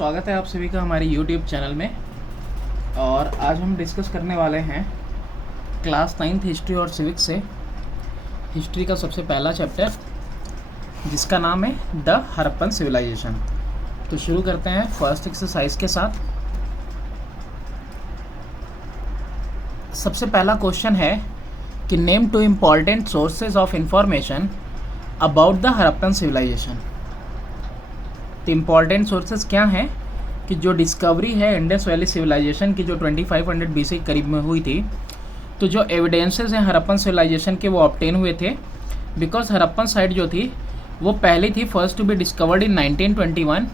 स्वागत है आप सभी का हमारे YouTube चैनल में। और आज हम डिस्कस करने वाले हैं क्लास 9th हिस्ट्री और सिविक्स से हिस्ट्री का सबसे पहला चैप्टर, जिसका नाम है द हड़प्पन सिविलाइजेशन। तो शुरू करते हैं फर्स्ट एक्सरसाइज के साथ। सबसे पहला क्वेश्चन है कि name two important sources of information about the Harappan civilization. तो इम्पॉर्टेंट सोर्सेज क्या हैं कि जो डिस्कवरी है इंडस वैली सिविलाइजेशन की, जो 2500 BC के करीब में हुई थी, तो जो एविडेंसेस हैं हड़प्पन सिविलाइजेशन के वो ऑब्टेन हुए थे। बिकॉज हड़प्पन साइट जो थी वो पहली थी first to be discovered in 1921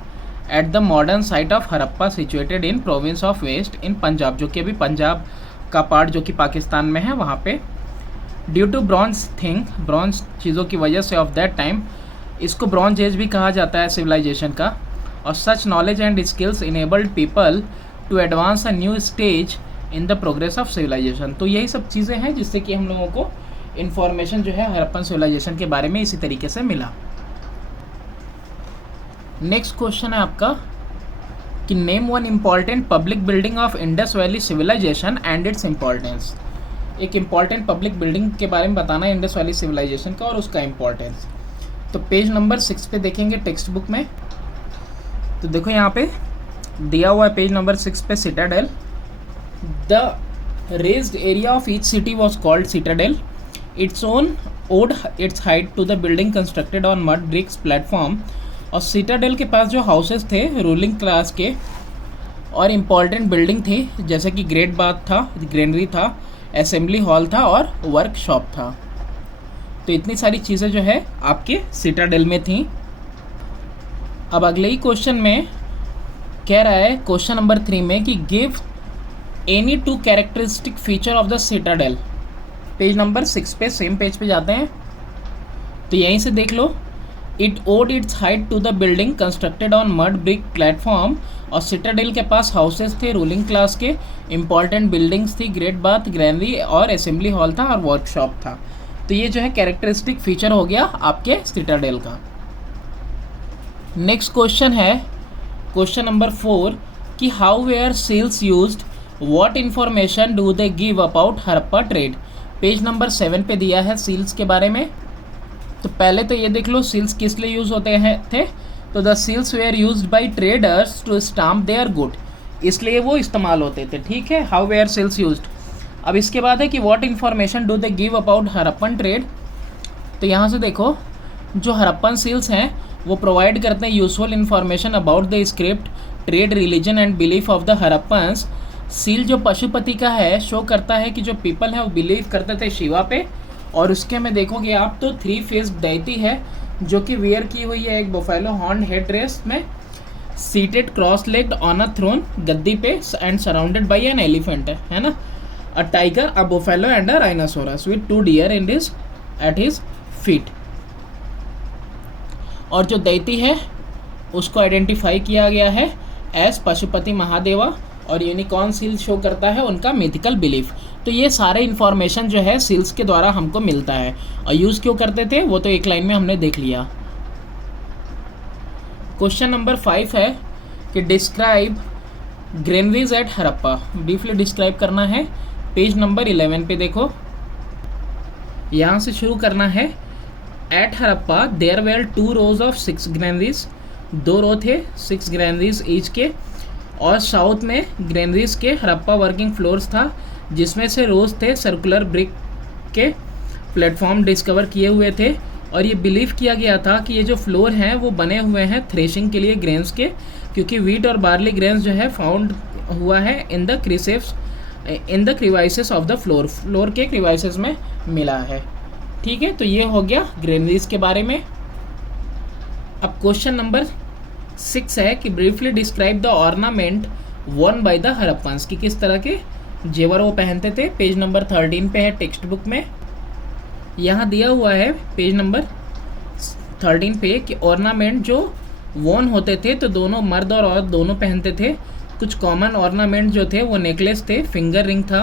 at the modern site of Harappa situated in province of west in Punjab, जो कि अभी पंजाब का पार्ट जो कि पाकिस्तान में है वहाँ पे। ड्यू टू ब्रॉन्ज ब्रॉन्ज चीज़ों की वजह से ऑफ दैट टाइम इसको ब्रॉन्ज एज भी कहा जाता है सिविलाइजेशन का। और such knowledge and skills enabled people to advance a new stage in the progress of civilization. तो यही सब चीज़ें हैं जिससे कि हम लोगों को इन्फॉर्मेशन जो है हड़प्पन सिविलाइजेशन के बारे में इसी तरीके से मिला। नेक्स्ट क्वेश्चन है आपका कि name one important public building of Indus valley civilization and its importance. एक इम्पॉर्टेंट पब्लिक बिल्डिंग के बारे में बताना है इंडस वैली सिविलाइजेशन का और उसका इम्पॉर्टेंस। तो पेज नंबर 6 पे देखेंगे टेक्स्ट बुक में। तो देखो यहाँ पे दिया हुआ है पेज नंबर 6 पे citadel. The raised area of each city was called citadel. Its own owed its height to the building constructed on mud bricks platform. और सिटाडेल के पास जो हाउसेस थे रूलिंग क्लास के और इम्पॉर्टेंट बिल्डिंग थी, जैसे कि ग्रेट बाथ था, ग्रेनरी था, असेंबली हॉल था और वर्कशॉप था। तो इतनी सारी चीज़ें जो है आपके सिटाडेल में थी। अब अगले ही क्वेश्चन में कह रहा है क्वेश्चन नंबर 3 में कि give any two characteristic feature of the citadel. Page number 6 पे सेम पेज पे जाते हैं। तो यहीं से देख लो, it owed its height to the building constructed on mud brick platform. और सिटाडेल के पास हाउसेस थे रूलिंग क्लास के, इंपॉर्टेंट बिल्डिंग्स थी, ग्रेट बाथ, ग्रैनरी और असेंबली हॉल था और वर्कशॉप था। तो ये जो है कैरेक्टरिस्टिक फीचर हो गया आपके सिटाडेल का। नेक्स्ट क्वेश्चन है क्वेश्चन नंबर 4 कि how were seals used, what information do they give about Harappa trade. Page number 7 पे दिया है सील्स के बारे में। तो पहले तो ये देख लो सील्स किस लिए यूज होते हैं थे। तो the seals were used by traders to stamp their good, इसलिए वो इस्तेमाल होते थे। ठीक है, हाउ वेयर सील्स यूज्ड। अब इसके बाद है कि what information do they give about Harappan trade. तो यहाँ से देखो जो हड़प्पन सील्स हैं वो प्रोवाइड करते हैं useful information about the script, trade, religion and belief of the Harappans. Seal जो पशुपति का है शो करता है कि जो पीपल है वो बिलीव करते थे शिवा पे। और उसके में देखोगे आप तो 3 फेस डाइटी है जो कि वेयर की हुई है एक बोफेलो हॉर्न हेड ड्रेस में, seated cross legged on a throne, गद्दी पे, and surrounded by an elephant है ना, a tiger, a buffalo and a rhinoceros with 2 deer at his feet। और जो दैती है उसको आइडेंटिफाई किया गया है एज पशुपति महादेवा। और यूनिकॉर्न सील शो करता है उनका मिथिकल बिलीफ। तो ये सारे इन्फॉर्मेशन जो है सील्स के द्वारा हमको मिलता है। और यूज़ क्यों करते थे वो तो एक लाइन में हमने देख लिया। क्वेश्चन नंबर 5 है कि describe granaries at Harappa. Briefly describe करना है। पेज नंबर 11 पे देखो, यहाँ से शुरू करना है। At Harappa there were 2 rows of 6 granaries. 2 row थे 6 ग्रैनरीज ईच के। और साउथ में ग्रैनरीज के हड़प्पा वर्किंग फ्लोर्स था, जिसमें से रोज थे सर्कुलर ब्रिक के प्लेटफॉर्म डिस्कवर किए हुए थे। और ये बिलीव किया गया था कि ये जो फ्लोर हैं वो बने हुए हैं थ्रेशिंग के लिए ग्रेन्स के, क्योंकि वीट और बार्ली ग्रेन्स जो है फाउंड हुआ है in the crevices of the floor के क्रिवाइसेस में मिला है। ठीक है, तो ये हो गया ग्रेनरीज के बारे में। अब क्वेश्चन नंबर 6 है कि briefly describe the ornament worn by the Harappans, कि किस तरह के जेवर वो पहनते थे। पेज नंबर 13 पे है टेक्स्ट बुक में। यहाँ दिया हुआ है पेज नंबर 13 पे कि ऑर्नामेंट जो वॉन होते थे तो दोनों मर्द और औरत दोनों पहनते थे। कुछ कॉमन ऑर्नामेंट जो थे वो नेकलेस थे, फिंगर रिंग था,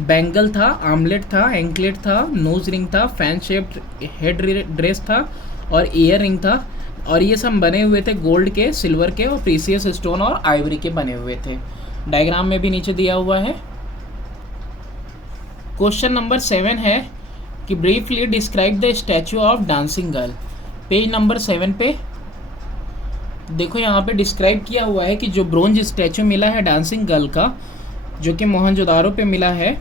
बैंगल था, आमलेट था, एंकलेट था, नोज रिंग था, फैन शेप्ड हेड ड्रेस था और ईयर रिंग था। और ये सब बने हुए थे गोल्ड के, सिल्वर के और प्रीसियस स्टोन और आइवरी के बने हुए थे। डायग्राम में भी नीचे दिया हुआ है। क्वेश्चन नंबर 7 है कि briefly describe the statue of dancing girl. Page number 7 पे देखो, यहाँ पे डिस्क्राइब किया हुआ है कि जो ब्रोंज स्टैचू मिला है डांसिंग गर्ल का, जो कि मोहनजोदारो पे मिला है,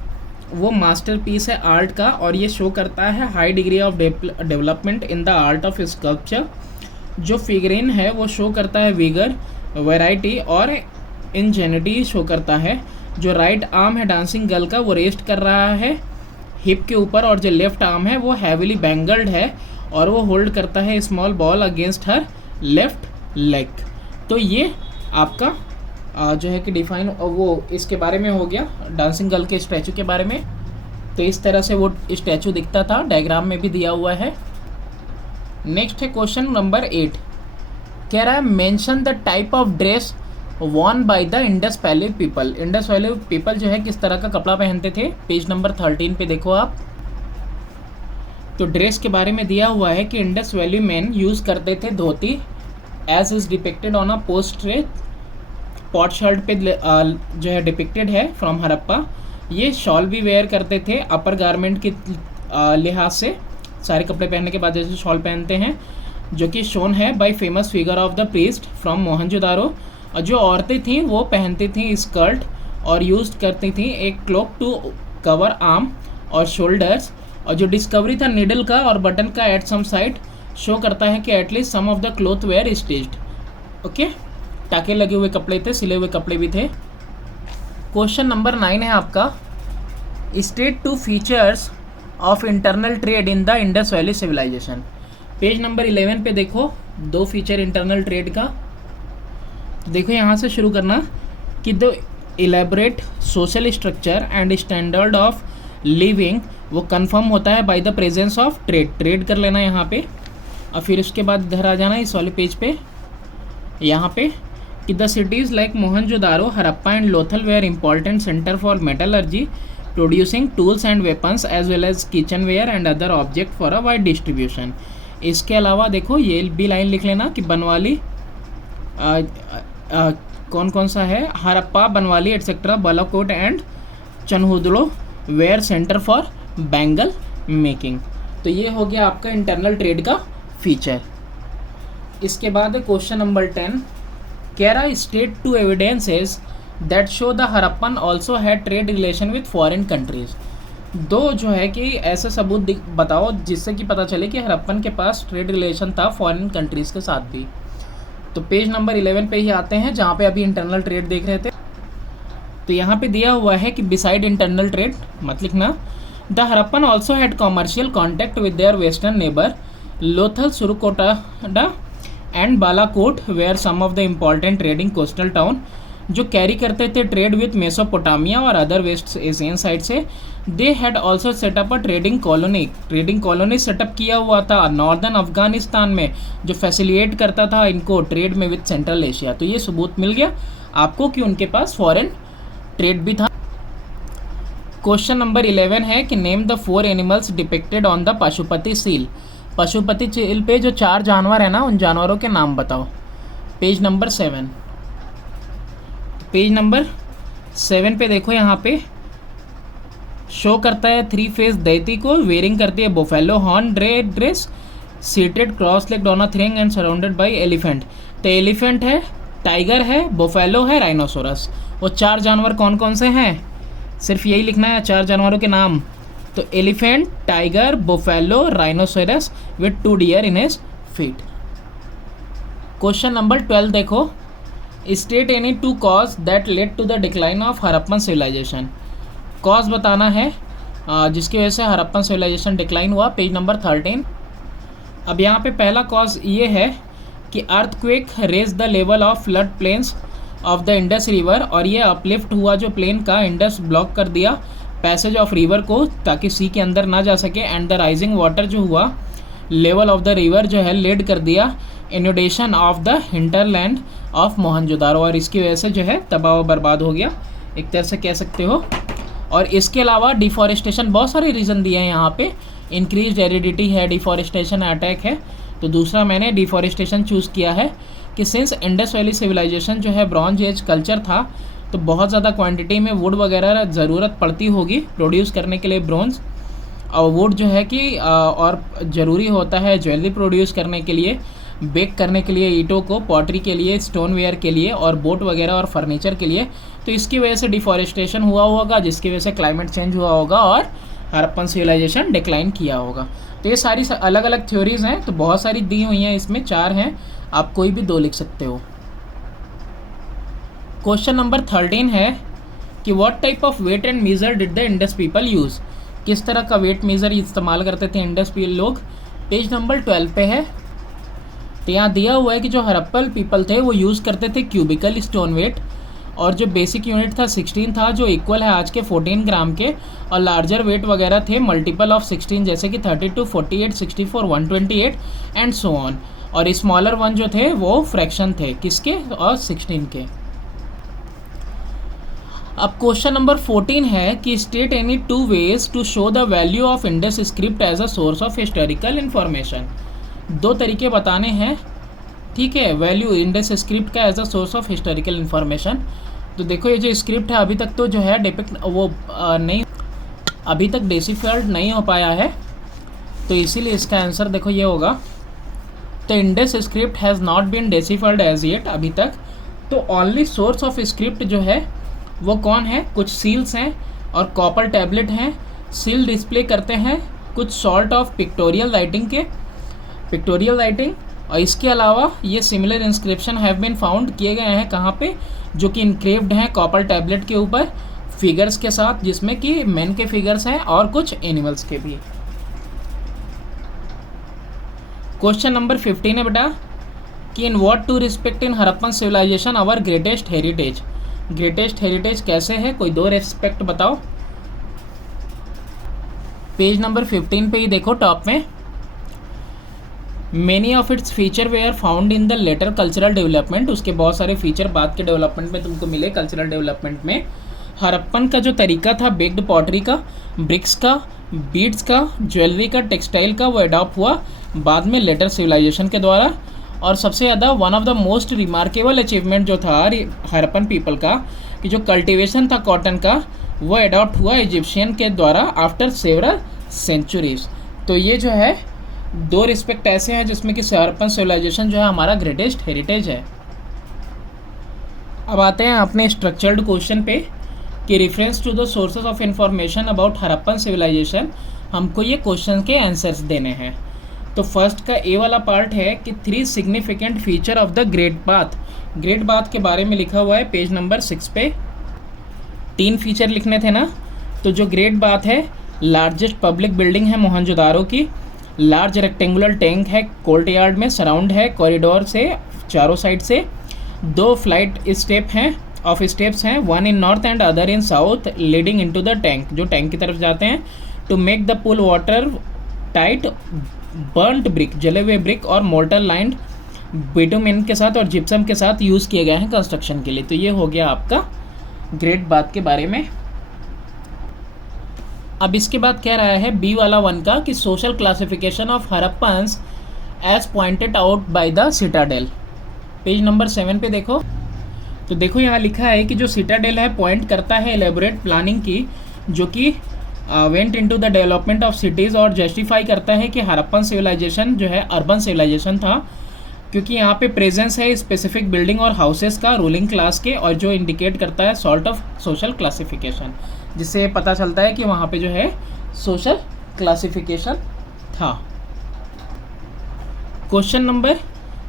वो मास्टरपीस है आर्ट का, और ये शो करता है high degree of development in the art of sculpture. जो फिगरिन है वो शो करता है विगर, वैरायटी और इंजेनिटी शो करता है। जो राइट आर्म है डांसिंग गर्ल का वो रेस्ट कर रहा है हिप के ऊपर, और जो लेफ्ट आर्म है वो हैविली बैंगल्ड है और वो होल्ड करता है small ball against her left leg. तो ये आपका जो है कि डिफाइन वो इसके बारे में हो गया, डांसिंग गर्ल के स्टैचू के बारे में। तो इस तरह से वो स्टैचू दिखता था, डायग्राम में भी दिया हुआ है। नेक्स्ट है क्वेश्चन नंबर 8, कह रहा है mention the type of dress Warne by the Indus valley people. Indus valley people जो है किस तरह का कपड़ा पहनते थे, पेज नंबर 13 पे देखो आप। तो ड्रेस के बारे में दिया हुआ है कि इंडस वैली मैन यूज़ करते थे dhoti, as is depicted on a portrait. Pot shirt पे जो है डिपिक्टेड है फ्रॉम हड़प्पा। ये शॉल भी वेयर करते थे अपर गारमेंट के लिहाज से, सारे कपड़े पहनने के बाद जैसे शॉल पहनते हैं, जो कि शोन है by famous figure of the priest from Mohenjodaro. और जो औरतें थीं वो पहनती थीं स्कर्ट और यूज करती थीं एक क्लोक टू कवर आर्म और शोल्डर्स। और जो डिस्कवरी था निडल का और बटन का एट सम साइड शो करता है कि at least some of the cloth were stitched. Okay, टाके लगे हुए कपड़े थे, सिले हुए कपड़े भी थे। क्वेश्चन नंबर 9 है आपका, state 2 features of internal trade in the Indus valley civilization. Page number 11 पे देखो, 2 फीचर इंटरनल ट्रेड का। देखो यहाँ से शुरू करना कि the elaborate social structure and standard of living वो कंफर्म होता है by the presence of trade. Trade कर लेना यहाँ पे, और फिर उसके बाद इधर आ जाना इस वाले पेज पे, यहाँ पे कि the cities like Mohenjodaro, Harappa and Lothal were important centre for metallurgy, producing tools and weapons as well as kitchen ware and other object for a wide distribution. इसके अलावा देखो ये भी लाइन लिख लेना कि बनवाली कौन कौन सा है, Harappa, Banawali et cetera, Balakot and Chanhudaro were centre for bangle making. तो ये हो गया आपका इंटरनल ट्रेड का फीचर। इसके बाद है क्वेश्चन नंबर 10, कह रहा है state 2 evidences that show the Harappan also had trade relation with foreign countries. 2 जो है कि ऐसे सबूत बताओ जिससे कि पता चले कि हड़प्पन के पास ट्रेड रिलेशन था फॉरेन कंट्रीज़ के साथ भी। तो पेज नंबर 11 पे ही आते हैं जहाँ पे अभी इंटरनल ट्रेड देख रहे थे। तो यहाँ पे दिया हुआ है कि बिसाइड इंटरनल ट्रेड मत लिखना, the Harappan also had commercial contact with their western neighbour Lothal, Surkotada and Balakot were some of the important trading coastal town, जो कैरी करते थे ट्रेड विथ मेसोपोटामिया और अदर वेस्ट एशियन साइड से। They had also set up a trading colony set up किया हुआ था northern Afghanistan में, जो फैसिलिटेट करता था इनको ट्रेड में विथ सेंट्रल एशिया। तो ये सबूत मिल गया आपको कि उनके पास फॉरेन ट्रेड भी था। क्वेश्चन नंबर 11 है कि name the 4 animals depicted on the Pashupati seal. Pashupati seal पे जो 4 जानवर है ना, उन जानवरों के नाम बताओ। पेज नंबर 7 पे देखो, यहाँ पे शो करता है 3 फेस दैती को, वेयरिंग करती है buffalo horn dress, seated cross legged on a throne and surrounded by elephant. तो एलिफेंट है, टाइगर है, बोफेलो है, राइनोसोरस। वो 4 जानवर कौन कौन से हैं, सिर्फ यही लिखना है 4 जानवरों के नाम। तो elephant, tiger, buffalo, rhinoceros with 2 deer in his feet. Question number 12 देखो, state any 2 cause that led to the decline of Harappan civilization. Cause बताना है जिसकी वजह से हड़प्पन सिविलाइजेशन डिक्लाइन हुआ। Page number 13। अब यहाँ पे पहला कॉज ये है कि earthquake raise the level of flood plains of the Indus river, और ये अपलिफ्ट हुआ जो प्लेन का, इंडस ब्लॉक कर दिया पैसेज ऑफ रिवर को ताकि सी के अंदर ना जा सके। एंड द राइजिंग वाटर जो हुआ लेवल ऑफ द रिवर जो है लेड कर दिया inundation of the hinterland of Mohenjodaro, और इसकी वजह से जो है तबाह बर्बाद हो गया, एक तरह से कह सकते हो। और इसके अलावा डिफॉरेस्टेशन, बहुत सारे रीज़न दिए हैं यहाँ पे। इंक्रीज एरिडिटी है, डिफॉरेस्टेशन अटैक है, तो दूसरा मैंने डिफॉरेस्टेशन चूज़ किया है कि सिंस इंडस वैली सिविलाइजेशन जो है ब्रॉन्ज एज कल्चर था, तो बहुत ज़्यादा क्वांटिटी में वुड वगैरह ज़रूरत पड़ती होगी प्रोड्यूस करने के लिए ब्रॉन्ज, और वुड जो है कि और ज़रूरी होता है ज्वेलरी प्रोड्यूस करने के लिए, बेक करने के लिए ईंटों को, पॉटरी के लिए, स्टोन वेयर के लिए और बोट वगैरह और फर्नीचर के लिए। तो इसकी वजह से डिफॉरेस्टेशन हुआ होगा, जिसकी वजह से क्लाइमेट चेंज हुआ होगा और हड़प्पन सिविलाइजेशन डिक्लाइन किया होगा। तो ये सारी अलग अलग थ्योरीज हैं, तो बहुत सारी दी हुई हैं, इसमें 4 हैं, आप कोई भी 2 लिख सकते हो। क्वेश्चन नंबर 13 है कि what type of weight and measure did the Indus people use, किस तरह का वेट मेज़र इस्तेमाल करते थे इंडस लोग। पेज नंबर 12 पे है। तो यहाँ दिया हुआ है कि जो हड़प्पन पीपल थे वो यूज़ करते थे क्यूबिकल स्टोन वेट, और जो बेसिक यूनिट था 16 था, जो इक्वल है आज के 14 ग्राम के, और लार्जर वेट वगैरह थे मल्टीपल ऑफ 16, जैसे कि 32, 48, 64, 128 एंड सो ऑन, और स्मॉलर वन जो थे वो फ्रैक्शन थे किसके, और 16 के। अब क्वेश्चन नंबर 14 है कि state any 2 ways to show the value of Indus script as a source of historical information. 2 तरीके बताने हैं, ठीक है, वैल्यू इंडस स्क्रिप्ट का as a source of historical information. तो देखो ये जो स्क्रिप्ट है अभी तक तो जो है डिपिक्ट वो नहीं, अभी तक डेसिफर्ड नहीं हो पाया है, तो इसीलिए इसका आंसर देखो ये होगा। तो Indus script has not been deciphered as yet अभी तक। तो ओनली सोर्स ऑफ स्क्रिप्ट जो है वो कौन है, कुछ सील्स हैं और कॉपर टैबलेट हैं, सील डिस्प्ले करते हैं कुछ सॉर्ट ऑफ पिक्टोरियल राइटिंग के, पिक्टोरियल राइटिंग, और इसके अलावा ये similar inscription have been found किए गए हैं कहाँ पे, जो कि इनक्रेव्ड हैं कॉपर टैबलेट के ऊपर फिगर्स के साथ, जिसमें कि मैन के फिगर्स हैं और कुछ एनिमल्स के भी। क्वेश्चन नंबर 15 है बेटा कि in what to respect in Harappan civilization our greatest heritage. Greatest heritage कैसे है, कोई 2 रेस्पेक्ट बताओ। पेज नंबर 15 पे ही देखो टॉप में, many of its feature were found in the later cultural development. उसके बहुत सारे फीचर बाद के डेवलपमेंट में तुमको मिले कल्चरल डेवलपमेंट में। हड़प्पन का जो तरीका था बेक्ड पॉटरी का, ब्रिक्स का, बीड्स का, ज्वेलरी का, टेक्सटाइल का, वो अडॉप्ट हुआ बाद में लेटर सिविलाइजेशन के द्वारा। और सबसे ज़्यादा one of the most remarkable achievement जो था हड़प्पन पीपल का, कि जो कल्टीवेशन था कॉटन का, वो अडॉप्ट हुआ इजिप्शियन के द्वारा आफ्टर सेवरल सेंचुरीज। तो ये जो है 2 रिस्पेक्ट ऐसे हैं जिसमें कि हड़प्पन सिविलाइजेशन जो है हमारा ग्रेटेस्ट हेरिटेज है। अब आते हैं अपने स्ट्रक्चर्ड क्वेश्चन पे कि reference to the sources of information about Harappan civilization, हमको ये क्वेश्चन के आंसर्स देने हैं। तो फर्स्ट का ए वाला पार्ट है कि 3 significant feature of the great bath. Great bath के बारे में लिखा हुआ है पेज नंबर 6 पे। 3 फीचर लिखने थे ना, तो जो ग्रेट बाथ है लार्जेस्ट पब्लिक बिल्डिंग है मोहनजोदारो की, लार्ज रेक्टेंगुलर टैंक है कोर्ट यार्ड में, सराउंड है कॉरिडोर से चारों साइड से, 2 फ्लाइट स्टेप्स हैं, 1 in north and other in south leading into the tank, जो टैंक की तरफ जाते हैं, to make the pool water tight, burnt brick, जले हुए ब्रिक और मोल्टर लाइंड बिटुमेन के साथ और जिप्सम के साथ यूज़ किए गए हैं कंस्ट्रक्शन के लिए। तो ये हो गया आपका ग्रेट बाथ के बारे में। अब इसके बाद कह रहा है बी वाला 1 का कि social classification of Harappans as pointed out by the citadel. Page number 7 पे देखो, तो देखो यहाँ लिखा है कि जो सिटाडेल है पॉइंट करता है एलेबोरेट प्लानिंग की, जो कि went into the development of cities, और जस्टिफाई करता है कि हड़प्पन सिविलाइजेशन जो है अर्बन सिविलाइजेशन था, क्योंकि यहाँ पे प्रेजेंस है स्पेसिफिक बिल्डिंग और हाउसेस का रूलिंग क्लास के, और जो इंडिकेट करता है सॉर्ट ऑफ सोशल क्लासिफिकेशन, जिससे पता चलता है कि वहाँ पे जो है सोशल क्लासिफिकेशन था। क्वेश्चन नंबर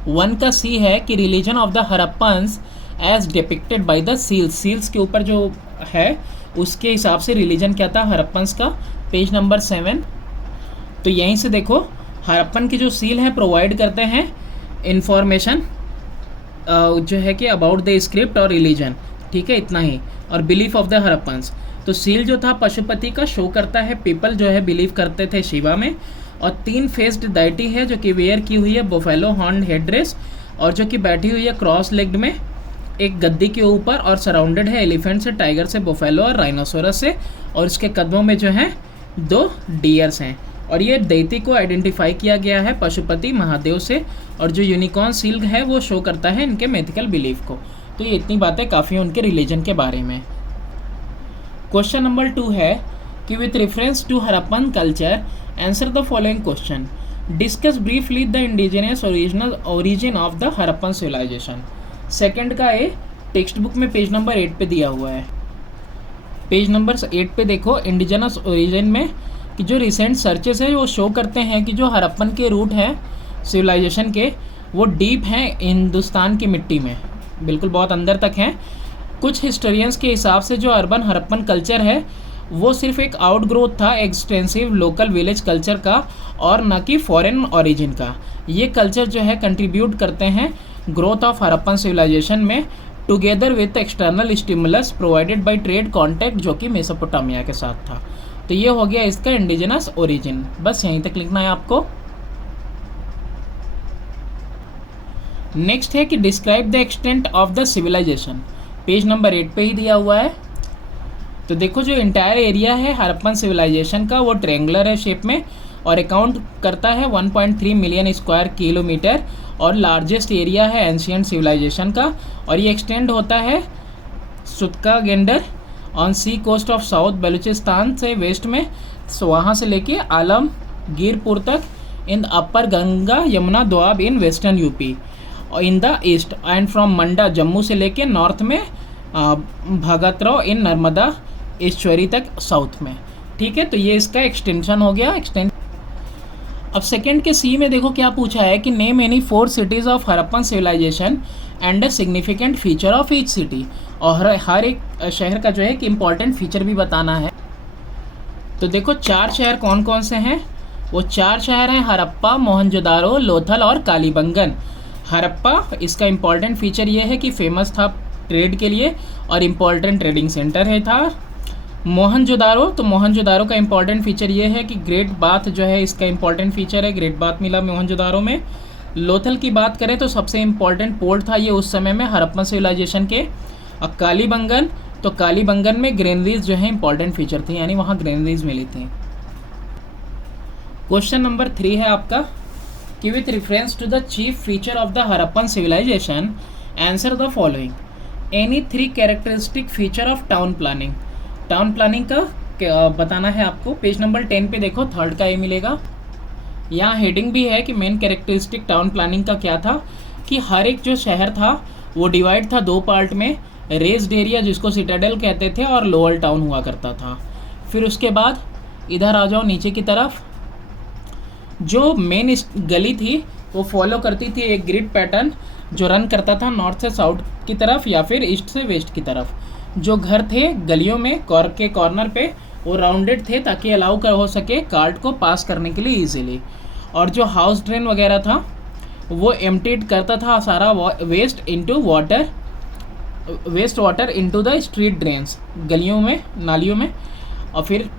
1 का सी है कि religion of the Harappans as depicted by the seals. Seals के ऊपर जो है उसके हिसाब से रिलीजन क्या था हड़प्पन्स का, पेज नंबर 7। तो यहीं से देखो हड़प्पन की जो सील है प्रोवाइड करते हैं इंफॉर्मेशन जो है कि अबाउट द स्क्रिप्ट और रिलीजन, ठीक है, इतना ही, और बिलीफ ऑफ द हड़प्पन्स। तो सील जो था पशुपति का शो करता है, पीपल जो है बिलीव करते थे शिवा में, और 3 फेस्ड डाइटी है जो कि वेयर की हुई है बोफेलो हॉर्न हेड ड्रेस, और जो कि बैठी हुई है क्रॉस लेग्ड में एक गद्दी के ऊपर, और सराउंडेड है एलिफेंट से, टाइगर से, बोफेलो और राइनोसोरस से, और इसके कदमों में जो है 2 डियर्स हैं, और ये दैत्य को आइडेंटिफाई किया गया है पशुपति महादेव से, और जो यूनिकॉर्न सील है वो शो करता है इनके मैथिकल बिलीफ को। तो ये इतनी बातें काफ़ी हैं उनके रिलीजन के बारे में। क्वेश्चन नंबर 2 है कि with reference to Harappan culture answer the following question, discuss briefly the indigenous origin of the Harappan civilization. Second का ए टेक्स्ट बुक में पेज नंबर 8 पे दिया हुआ है। पेज नंबर 8 पे देखो, इंडिजिनस ओरिजिन में कि जो रिसेंट सर्चेस है वो शो करते हैं कि जो हरप्पन के रूट हैं सिविलाइजेशन के वो डीप हैं हिंदुस्तान की मिट्टी में, बिल्कुल बहुत अंदर तक हैं। कुछ हिस्टोरियंस के हिसाब से जो अर्बन हरप्पन कल्चर है वो सिर्फ एक आउटग्रोथ था एक्सटेंसिव लोकल विलेज कल्चर का और न कि फॉरेन ओरिजिन का। ये कल्चर जो है कंट्रीब्यूट करते हैं ग्रोथ ऑफ हरप्पन सिविलाइजेशन में together with external stimulus provided by trade contact जो कि मेसोपोटामिया के साथ था। तो ये हो गया इसका इंडिजिनस ओरिजिन। बस यहीं तक लिखना है आपको। नेक्स्ट है कि describe the extent of the civilization, page number 8 पे ही दिया हुआ है। तो देखो जो इंटायर एरिया है हरप्पन सिविलाइजेशन का वो ट्रेंगुलर है शेप में और अकाउंट करता है 1.3 मिलियन स्क्वायर किलोमीटर और लार्जेस्ट एरिया है एंशियंट सिविलाइजेशन का, और ये एक्सटेंड होता है Sutkagendor on sea coast of south Baluchistan से वेस्ट में, वहाँ से लेके आलमगीरपुर तक in upper Ganga Yamuna Doab in western UP और in the east end from Manda Jammu से लेके नॉर्थ में भगतराव इन नर्मदा ईश्वरी तक साउथ में। ठीक है, तो ये इसका एक्सटेंशन हो गया एक्सटेंड। अब सेकंड के सी में देखो क्या पूछा है कि name any 4 cities of Harappan civilization and a significant feature of each city, और हर एक शहर का जो है कि इम्पॉर्टेंट फीचर भी बताना है। तो देखो 4 शहर कौन कौन से हैं, वो 4 शहर हैं हरप्पा, मोहनजोदारो, लोथल और कालीबंगन। हरप्पा इसका इम्पॉर्टेंट फीचर ये है कि फेमस था ट्रेड के लिए और इम्पॉर्टेंट ट्रेडिंग सेंटर है था। मोहनजोदारो, तो मोहनजोदारो का इम्पॉर्टेंट फीचर ये है कि ग्रेट बाथ जो है इसका इम्पॉर्टेंट फीचर है, ग्रेट बाथ मिला मोहनजोदारो में। लोथल की बात करें तो सबसे इम्पॉर्टेंट पोर्ट था ये उस समय में हरप्पन सिविलाइजेशन के। और कालीबंगन, तो कालीबंगन में ग्रेनरीज जो है इंपॉर्टेंट फीचर थी, यानी वहाँ ग्रेनरीज मिली थी। क्वेश्चन नंबर 3 है आपका कि with reference to the chief feature of the Harappan civilization answer the following, any 3 characteristic feature of town planning. Town planning का बताना है आपको। पेज नंबर 10 पे देखो, थर्ड का ये मिलेगा। यहाँ हेडिंग भी है कि मेन कैरेक्टरिस्टिक टाउन प्लानिंग का क्या था कि हर एक जो शहर था वो डिवाइड था 2 पार्ट में, रेस्ड एरिया जिसको सिटाडेल कहते थे और लोअर टाउन हुआ करता था। फिर उसके बाद इधर आ जाओ नीचे की तरफ, जो मेन गली थी वो फॉलो करती थी एक ग्रिड पैटर्न जो रन करता था नॉर्थ से साउथ की तरफ या फिर ईस्ट से वेस्ट की तरफ। जो घर थे गलियों में के कॉर्नर पे वो राउंडेड थे ताकि अलाउ कर हो सके कार्ट को पास करने के लिए इजीली। और जो हाउस ड्रेन वगैरह था वो एम्प्टीड करता था सारा waste water into the street drains, गलियों में नालियों में। और फिर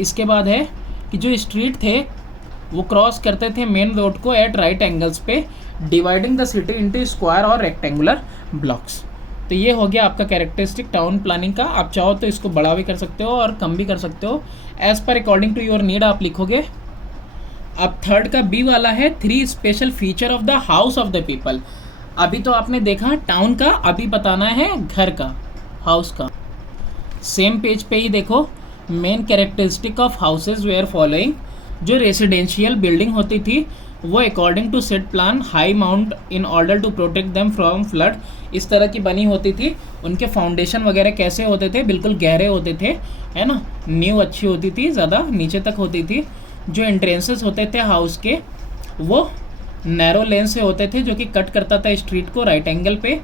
इसके बाद है कि जो स्ट्रीट थे वो क्रॉस करते थे मेन रोड को एट राइट एंगल्स पे, dividing the city into square और रेक्टेंगुलर ब्लॉक्स। तो ये हो गया आपका कैरेक्टरिस्टिक टाउन प्लानिंग का। आप चाहो तो इसको बड़ा भी कर सकते हो और कम भी कर सकते हो, as per according to your need आप लिखोगे। अब थर्ड का बी वाला है 3 special feature of the house of the people. अभी तो आपने देखा टाउन का, अभी बताना है घर का, हाउस का। सेम पेज पे ही देखो, main characteristic of houses were following. जो रेसिडेंशियल बिल्डिंग होती थी वो according to set plan high mount in order to protect them from flood, इस तरह की बनी होती थी। उनके फाउंडेशन वगैरह कैसे होते थे, बिल्कुल गहरे होते थे, है ना, नींव अच्छी होती थी, ज़्यादा नीचे तक होती थी। जो एंट्रेंसेस होते थे हाउस के वो नैरो लेन से होते थे जो कि कट करता था स्ट्रीट को राइट एंगल पे।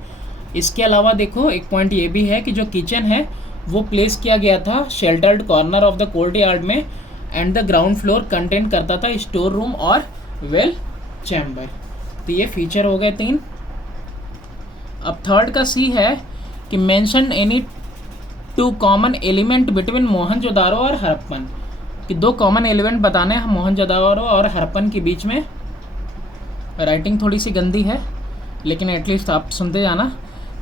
इसके अलावा देखो एक पॉइंट ये भी है कि जो किचन है वो प्लेस किया गया था sheltered corner of the court yard में, and the ground floor contained करता था स्टोर रूम और वेल चैम्बर। तो ये फीचर हो गए 3। अब थर्ड का सी है कि mention any 2 common element between Mohenjodaro और हरप्पन, कि 2 कॉमन एलिमेंट बताने हैं मोहनजोदारो और हरप्पन के बीच में। राइटिंग थोड़ी सी गंदी है लेकिन एटलीस्ट आप सुनते जाना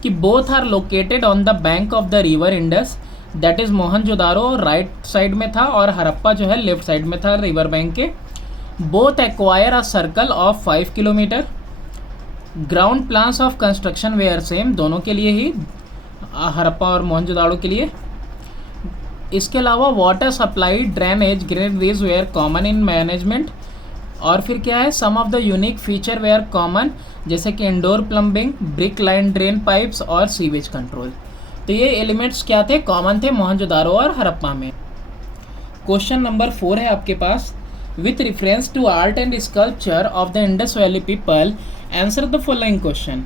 कि both are located on the bank of the river Indus, that is Mohenjodaro right side में था और हरप्पा जो है लेफ्ट साइड में था रिवर बैंक के। Both acquire a circle of 5 kilometre. Ground plans of construction were same, दोनों के लिए ही, हड़प्पा और मोहनजोदाड़ो के लिए। इसके अलावा water supply, drainage, granaries were common in management. और फिर क्या है, some of the unique feature were common, जैसे कि indoor plumbing, brick line drain pipes और सीवेज कंट्रोल। तो ये एलिमेंट्स क्या थे, कॉमन थे मोहनजोदारो और हड़प्पा में। क्वेश्चन नंबर 4 है आपके पास, with reference to art and sculpture of the Indus valley people answer the following question.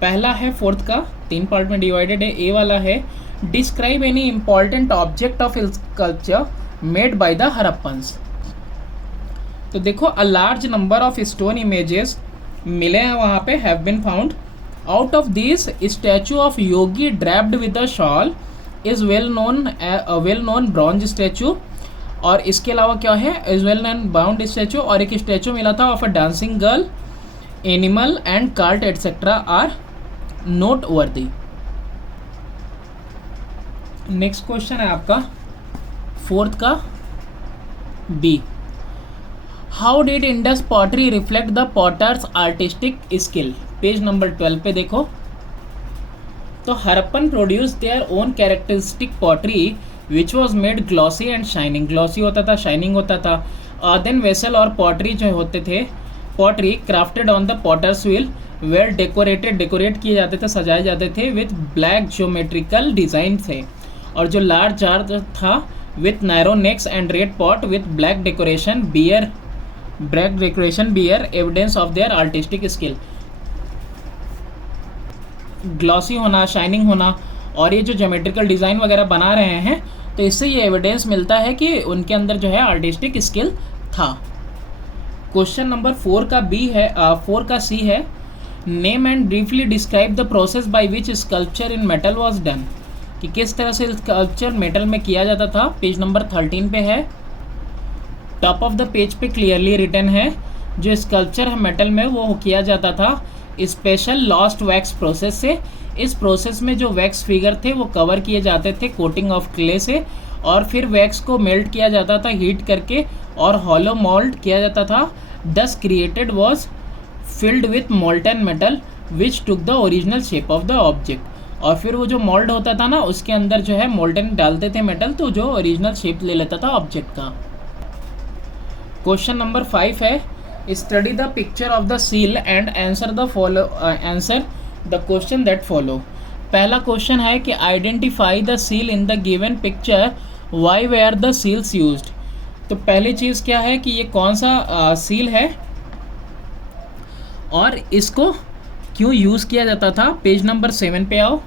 पहला है 4th का, 3 पार्ट में डिवाइडेड है। ए वाला है, describe any important object of sculpture made by the Harappans. तो देखो, a large number of stone images मिले हैं वहाँ पे, have been found. Out of this statue of yogi draped with a shawl is well known bronze statue. और इसके अलावा क्या है, is well known bound statue, और एक स्टैचू मिला था of a dancing girl, animal and cart etcetera are note वर्दी। नेक्स्ट क्वेश्चन है आपका 4th का, B. How did Indus pottery reflect the potter's artistic skill. Page number 12 पे देखो। तो Harappan produce their own characteristic pottery which was made glossy and shining, glossy होता था, shining होता था। देन वेसल और पॉटरी जो होते थे, pottery crafted on the potter's wheel well decorated, decorate किए जाते थे, सजाए जाते थे विथ ब्लैक ज्योमेट्रिकल डिज़ाइन थे। और जो लार्ज जार था with narrow necks and red pot with black decoration bear evidence of their artistic skill. Glossy होना, शाइनिंग होना और ये जो ज्योमेट्रिकल डिज़ाइन वगैरह बना रहे हैं, तो इससे ये एविडेंस मिलता है कि उनके अंदर जो है आर्टिस्टिक स्किल था। क्वेश्चन नंबर 4 का बी है, 4 का सी है, name and briefly describe the process by which sculpture in metal was done, कि किस तरह से स्कल्पचर मेटल में किया जाता था। पेज नंबर 13 पे है, टॉप ऑफ द पेज पे क्लियरली रिटन है, जो स्कल्पचर है मेटल में वो किया जाता था स्पेशल लॉस्ट वैक्स प्रोसेस से। इस प्रोसेस में जो वैक्स फिगर थे वो कवर किए जाते थे कोटिंग ऑफ क्ले से, और फिर वैक्स को मेल्ट किया जाता था हीट करके और हॉलो मोल्ड किया जाता था। दस created was filled with molten metal which took the original shape of the object. और फिर वो जो मोल्ड होता था ना, उसके अंदर जो है मोल्टन डालते थे मेटल, तो जो ओरिजिनल शेप ले लेता था ऑब्जेक्ट का। क्वेश्चन नंबर 5 है, study the picture of the seal and answer the question that follow. पहला क्वेश्चन है कि identify the seal in the given picture, why were the seals used. तो पहली चीज़ क्या है कि ये कौन सा सील है और इसको क्यों यूज़ किया जाता था। पेज नंबर 7 पे आओ।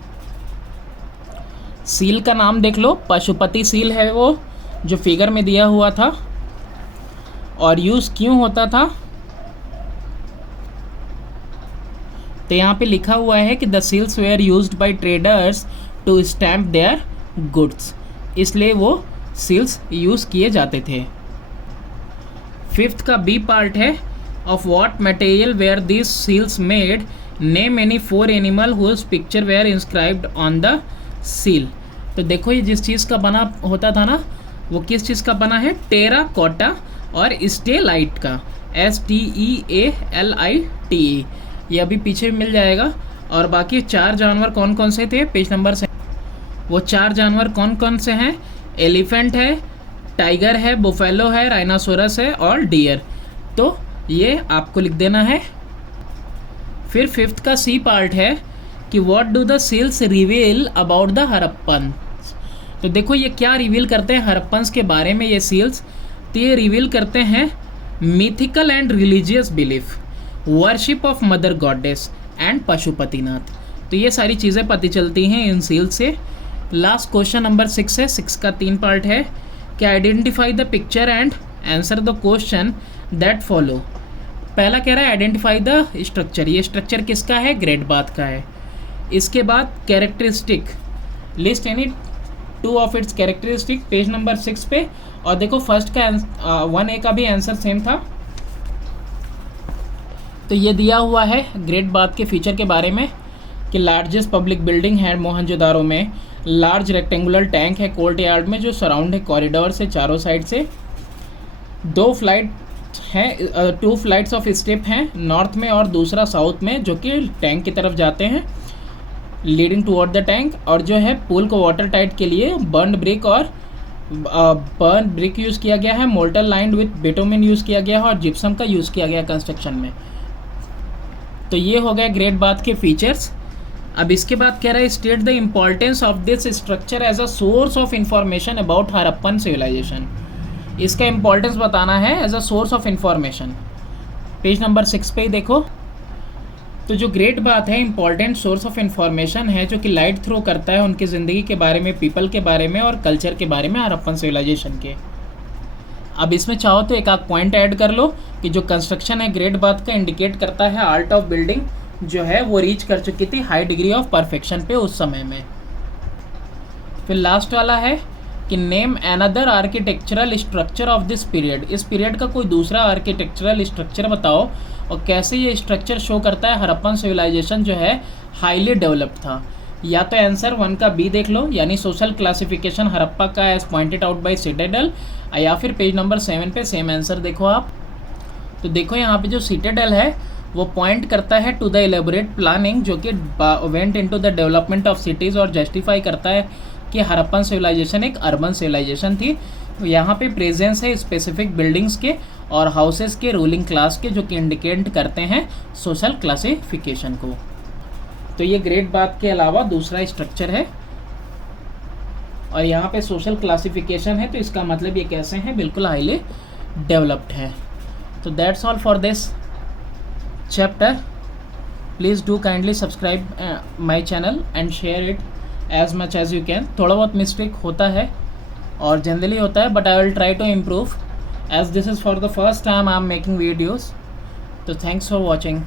सील का नाम देख लो, पशुपति सील है वो जो फिगर में दिया हुआ था। और यूज़ क्यों होता था, तो यहाँ पे लिखा हुआ है कि the seals were used by traders to stamp their goods, इसलिए वो सील्स यूज़ किए जाते थे। 5th का बी पार्ट है, of what material were this seals made, name any 4 animal whose picture were inscribed on the seal. तो देखो, ये जिस चीज़ का बना होता था ना, वो किस चीज़ का बना है, टेरा कोटा और स्टेलाइट का, STEALITE, ये अभी पीछे मिल जाएगा। और बाकी 4 जानवर कौन कौन से थे, पेज नंबर से। वो 4 जानवर कौन कौन से हैं, एलिफेंट है, टाइगर है, बुफेलो है, राइनासोरस है और डियर। तो ये आपको लिख देना है। फिर 5th का सी पार्ट है कि what do the seals reveal about the Harappan. तो देखो, ये क्या रिवील करते हैं हड़प्पन्स के बारे में ये सील्स, तो ये रिवील करते हैं mythical and religious belief, worship of mother goddess and Pashupatinath. तो ये सारी चीज़ें पता चलती हैं इन सील से। लास्ट क्वेश्चन नंबर 6 है, 6 का 3 पार्ट है कि identify the picture and answer the question that follow. पहला कह रहा है आइडेंटिफाई द स्ट्रक्चर, ये स्ट्रक्चर किसका है, ग्रेट बाथ का है। इसके बाद characteristic, list any 2 of its characteristic, page number 6 पे। और देखो, फर्स्ट का 1A का भी आंसर सेम था। तो ये दिया हुआ है ग्रेट बाथ के फीचर के बारे में कि लार्जेस्ट पब्लिक बिल्डिंग है मोहनजोदारो में, लार्ज रेक्टेंगुलर टैंक है कोर्ट यार्ड में जो सराउंड है कॉरिडोर से चारों साइड से, 2 फ्लाइट हैं, 2 फ्लाइट्स ऑफ स्टेप हैं नॉर्थ में और दूसरा साउथ में, जो कि टैंक की तरफ जाते हैं, लीडिंग टुवर्ड द टैंक। और जो है पूल को वाटर टाइट के लिए बर्न ब्रिक और बर्न ब्रिक यूज़ किया गया है, molten lined with bitumen use किया गया है और जिप्सम का यूज़ किया गया कंस्ट्रक्शन में। तो ये हो गया ग्रेट बाथ के फीचर्स। अब इसके बाद कह रहा है state the importance of this structure as a source of information about Harappan civilization. इसका इम्पोर्टेंस बताना है as a source of information. Page number 6 पे ही देखो। तो जो ग्रेट बात है इंपॉर्टेंट सोर्स ऑफ इंफॉर्मेशन है, जो कि लाइट थ्रो करता है उनकी ज़िंदगी के बारे में, पीपल के बारे में और कल्चर के बारे में, हड़प्पन सिविलाइजेशन के। अब इसमें चाहो तो एक आध पॉइंट ऐड कर लो कि जो कंस्ट्रक्शन है ग्रेट बात का इंडिकेट करता है आर्ट ऑफ बिल्डिंग जो है वो रीच कर चुकी थी हाई डिग्री ऑफ परफेक्शन पे उस समय में। फिर लास्ट वाला है कि name another architectural structure of this period. इस पीरियड का कोई दूसरा आर्किटेक्चरल स्ट्रक्चर बताओ और कैसे ये स्ट्रक्चर शो करता है हड़प्पन सिविलाइजेशन जो है हाईली डेवलप्ड था। या तो आंसर 1 का बी देख लो, यानी सोशल क्लासिफिकेशन हड़प्पा का as pointed out by citadel, या फिर पेज नंबर 7 पे सेम आंसर देखो आप। तो देखो यहाँ पे जो सिटाडेल है वो पॉइंट करता है टू द एलेबोरेट प्लानिंग जो कि went into the development of cities और जस्टिफाई करता है कि हड़प्पन सिविलाइजेशन एक अर्बन सिविलाइजेशन थी। यहाँ पे प्रेजेंस है स्पेसिफिक बिल्डिंग्स के और हाउसेस के रूलिंग क्लास के, जो कि इंडिकेट करते हैं सोशल क्लासिफिकेशन को। तो ये ग्रेट बात के अलावा दूसरा स्ट्रक्चर है और यहाँ पे सोशल क्लासिफिकेशन है, तो इसका मतलब ये कैसे हैं, बिल्कुल हाईली डेवलप्ड है। तो that's all for this chapter. Please do kindly subscribe my channel and share it as much as you can. थोड़ा बहुत मिस्टेक होता है और जनरली होता है, but I will try to improve as this is for the first time I am making videos. तो thanks for watching.